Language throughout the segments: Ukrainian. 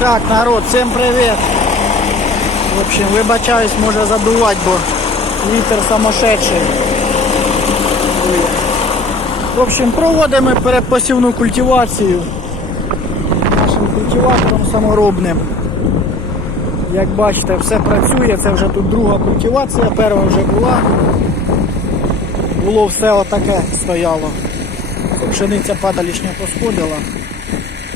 Так, народ, всім привіт. В общем, вибачаюсь, може задувати, бо вітер самошедший. В общем, проводимо передпосівну культивацію нашим культиватором саморобним. Як бачите, все працює, це вже тут друга культивація, перша вже була. Було все отаке стояло. Пшениця падалішня посходила.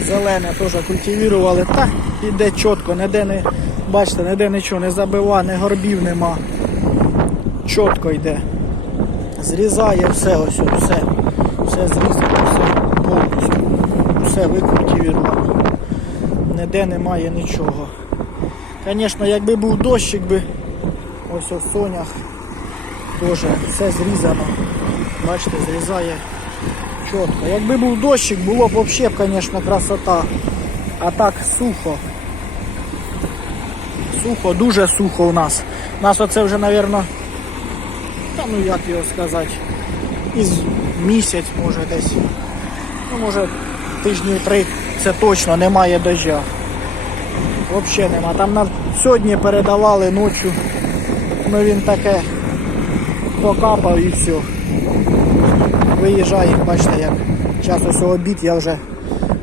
Зелене теж культивували. Та іде чітко, ніде не, бачите, ніде нічого не забива, не горбів нема. Чітко йде. Зрізає все, ось, все. Все зрізано, все повністю. Все викультивувало. Ніде немає нічого. Звісно, якби був дощик би, ось у сонях теж все зрізано. Бачите, зрізає чітко. Якби був дощик, було б взагалі, звісно, красота. А так сухо. Сухо, дуже сухо у нас. У нас оце вже, мабуть, та ну як його сказати, із місяць, може десь. Ну, може, тижні три це точно немає дождя. Взагалі нема. Там на сьогодні передавали ночі. Ну він таке покапав і все. Виїжджаємо, бачите, як час ось обід я вже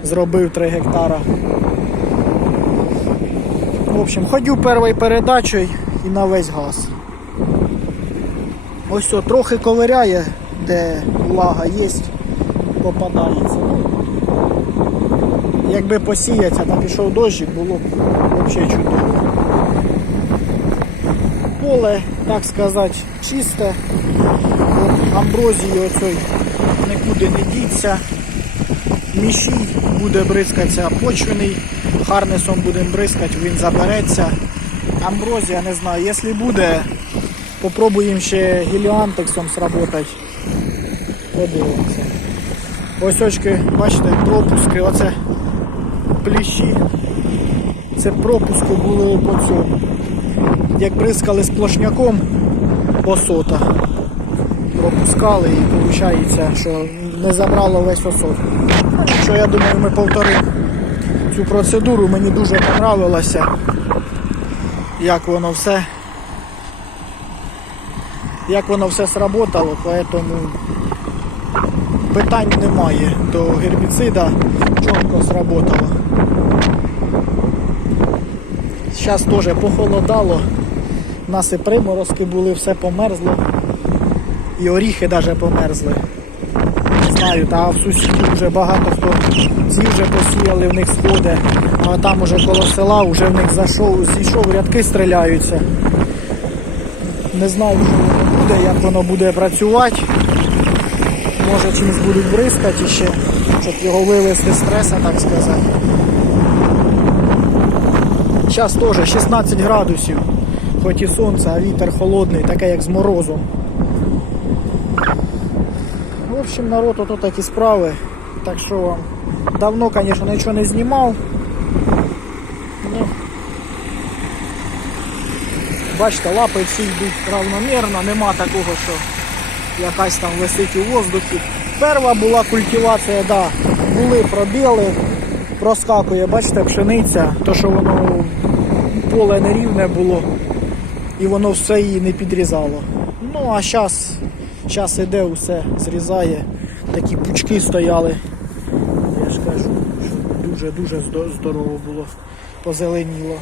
зробив 3 гектара. В общем, ходю першою передачею і на весь газ. Ось все, трохи ковиряє, де влага є, попадається. Якби посіяться та пішов дощик, було б взагалі чудово. Поле, так сказати, чисте. От оцей нікуди не діться. Мішій буде бризкатися почвений, харнесом будемо бризкати, він забереться. Амброзія, не знаю, якщо буде, попробуємо ще геліантексом сработати. Подивимося. Ось очки, бачите, пропуски, оце пліщі. Це пропуски були по цьому. Як бризкали сплошняком по сота. Пропускали і виходить, що не забрало весь осот. Що я думаю, ми повторимо цю процедуру. Мені дуже понравилося, як воно все. Як воно все сработало, поэтому питань немає до гербіцида, чітко сработало. Зараз теж похолодало, нас і приморозки були, все померзло. І оріхи навіть померзли. Не знаю, та в сусідів вже багато хто ці вже посіяли, в них сходи, а там уже коло села вже в них зайшов, зійшов, рядки стріляються. Не знаю, що воно буде, як воно буде працювати. Може чимось будуть бризкати ще, щоб його вивести з стреса, так сказати. Зараз теж 16 градусів, хоч і сонце, а вітер холодний, таке як з морозом. В общем, народ, ото такі справи. Так що вам давно, звісно, нічого не знімав. Ну, бачите, лапи всі йдуть равномірно, нема такого, що якась там висить у воздухі. Перша була культивація, да, були пробіли, проскакує, бачите, пшениця, то що воно поле нерівне було і воно все її не підрізало. Ну а зараз, зараз іде, все зрізає. Такі пучки стояли. Я ж кажу, що дуже-дуже здорово було, позеленіло.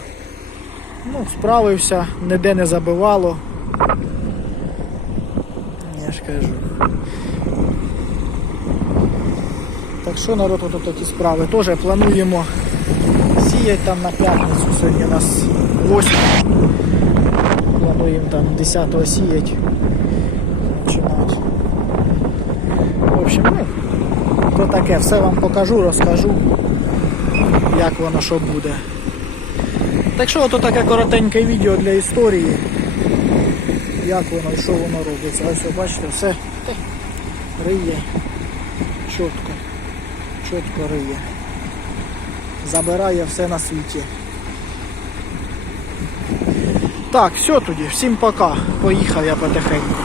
Ну, справився, ніде не забивало. Я ж кажу. Так що народ ото такі справи. Теж плануємо сіяти там на п'ятницю. Сьогодні у нас 8. Плануємо там 10 сіяти. Починати. В общем, ну, то таке, все вам покажу, розкажу, як воно що буде. Так що ото таке коротеньке відео для історії. Як воно і що воно робиться. Ось бачите, все риє. Чітко. Чітко риє. Забирає все на світі. Так, все тоді, всім пока. Поїхав я потихеньку.